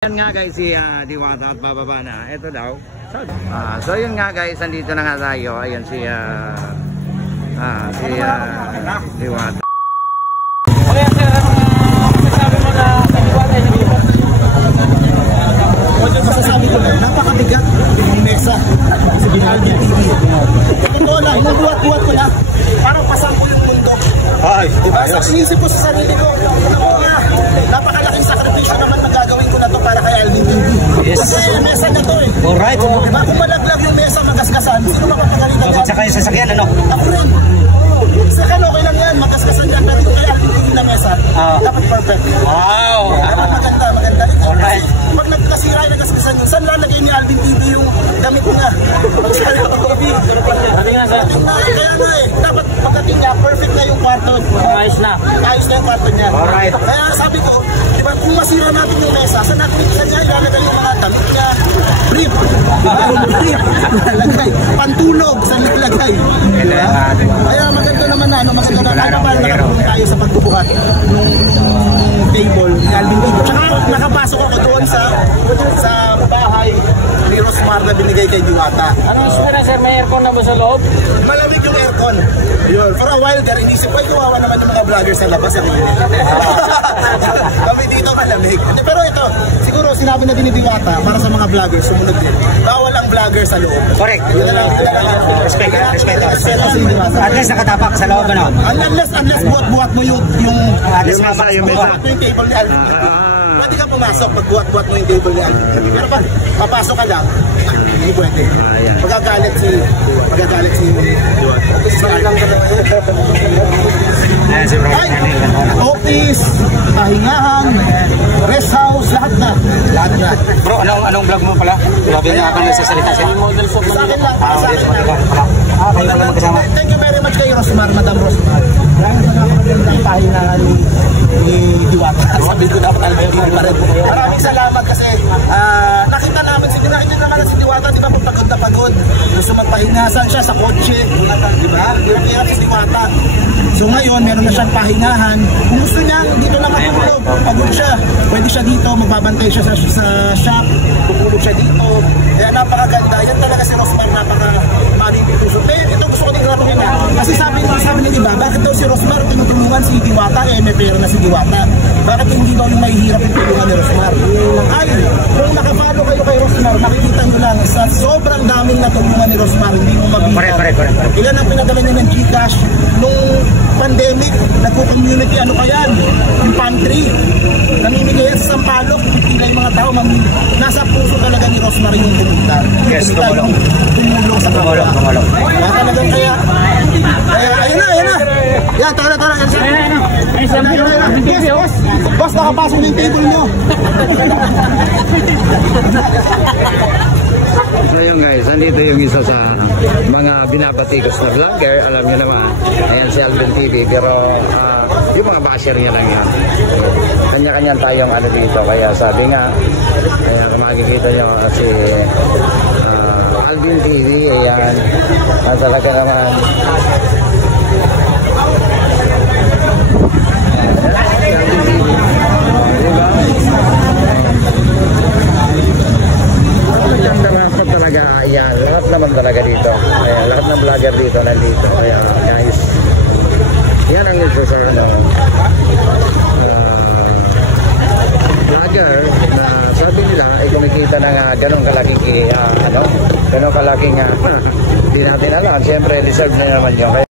Yan nga guys, si Diwata at bababa na. Ito daw. So yun nga guys, andito na nga tayo. Ayan si Diwata. Okay, sir, masasabi mo na Diwata ay nag-iwan? Masasabi ko lang, napakabigat yung mesa sa Alvin TV. Totoo lang, nabuhat-buhat ko na. Parang pasangko yung mundo. Ay, diba? Sa sinisip ko sa sarili ko, napakalaking sakripisyo naman magagawin ko na to para kay Alvin TV. Yes. Kasi mesa na to eh. Alright. Diba? Kung malaglag yung mesa, magasgasan, sino makapagalitan yan? Babagsak kayo sa sakyan, ano? Ako rin. Second, okay lang yan, magasgasan yan. Pero yung kay Alvin TV na mesa, dapat perfect. Wow! Dapat maganda. Alright. Pag nagkasira yung nagasgasan yun, saan lalagay ni Alvin TV yung damit niya? Magsari ako ng TV. Sabi nga, sir. Kaya nga eh, dapat pagdating niya, perfect na yung kwarto. Ayos na. Ayos na yung kwarto niya. Alright. Kaya sabi ko, di ba, kung masira natin yung mesa, saan natin ikilan niya, ilalagay yung mga damit niya. Brief. Lalagay. Pantulog, saan ilalagay. Kaya maganda naman na, maganda na nakatulong tayo sa pagbubuhat ng table ni Alvin TV. Tsaka nakapasok ako doon sa bahay ni Rosmar na binigay kay Diwata. Anong sumira, sir? May aircon na ba sa loob? Malamig yung aircon. Yun. For a while there, inisip ko, kawawa naman yung mga vlogger sa labas. Kami dito malamig. Pero ito, siguro sinabi na din ni Diwata para sa mga vlogger, sumunod din. Bawal ang vlogger sa loob. Correct. Respect. At least nakatapak sa loob, ano? Unless buhat-buhat mo yung mesa. yung table ni Alvin. Pwede ka pumasok pag buhat-buhat mo yung table ni Alvin. Pero pag papasok ka lang, hindi pwede. Magagalit si office, pahingahan, rest house, lahat na. Bro, anong vlog mo pala? Grabe na ako nagsasalita siya. Models of Sa akin lang. Kayo pala magkasama. Thank you very much kay Rosmar, Madam Rosmar. Ang pahingahan ni Diwata. Sabi ko dapat alvin pa rin. Maraming salamat kasi nakita namin si Diwata, di ba, pagod na pagod. Gusto magpahingasan siya sa kotse. Di ba? Hirap si Diwata. So ngayon, meron na siyang pahingahan. Kung gusto niya, dito na matulog. Pagod siya. Pwede siya dito, magbabantay siya sa shop. Tutulog siya dito. Kaya napakaganda. Yan talaga si Rosmar, napaka-malipipuso. Ito gusto ko din gawin niya. Kasi sabi niya, di ba, bakit daw si Rosmar tinutulungan si Diwata, may pera na si Diwata. Bakit hindi daw yung mahihirap yung tulungan ni Rosmar? Ay, kung nakapalo kayo kay Rosmar, makikita nyo lang, sa sobrang daming natulungan ni Rosmar, hindi mo mabigyan. Ilan ang pinadala niya ng Gcash nung pandemic, nagko-community, ano pa yan? Yung pantry. Namimigay yan sa Sampaloc, pila yung mga tao, nasa puso talaga ni Rosmar yung pumunta. Yes, tumulong. Tumulong sa kapwa. Kaya talagang kaya, ayun na. Yan, tara. Yes. Boss, nakapasok na yung table nyo. So yun guys, andito yung isa sa mga binabatikos na vlogger. Alam niyo naman, ayan si Alvin TV. Pero yung mga basher niya lang yan. Kanya-kanya tayong ano dito. Kaya sabi nga, kung makikita nyo si Alvin TV, ayan, talaga naman lahat naman talaga dito. Lahat ng vlogger dito nandito. Kaya guys, yan ang usual vlogger na sabi nila ay kumikita ng ganong kalaking hindi natin alam. Siyempre deserve na naman yun.